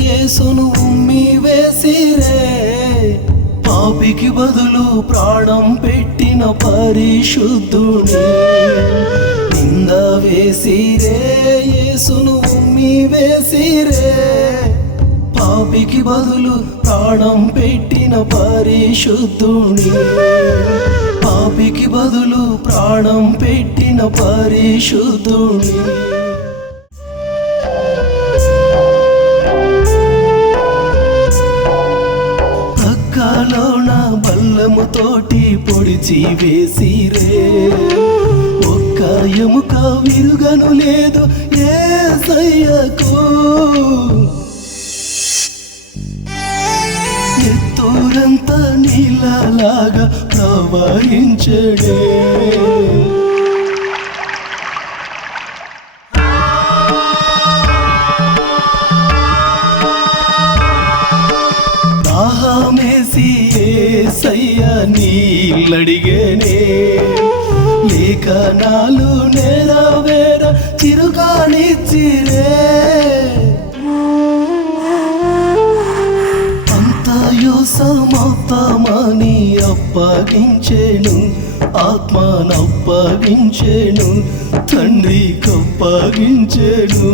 యేసును ఉమ్మి వేసిరే పాపికి బదులు ప్రాణం పెట్టిన పరిశుద్ధుడే నింద వేసిరే యేసును ఉమ్మి వేసిరే పాపికి బదులు ప్రాణం పెట్టిన పరిశుద్ధుని పాపికి బదులు ప్రాణం పెట్టిన పరిశుద్ధుని బుక్కాలో నా బల్లము తోటి పొడిచి వేసిరే ఒక్క ఎముక విరుగను లేదు ఏ సయ్యకు. ఎత్తూరంతా నీళ్ళలాగా ప్రవహించడే. నీళ్ళడిగేనే. లేఖనాలు నెరవేర చిరుకానిచ్చిరే అంతయు సమాప్తమని అప్పగించేను ఆత్మనప్పగించేను తండ్రికప్పగించేను.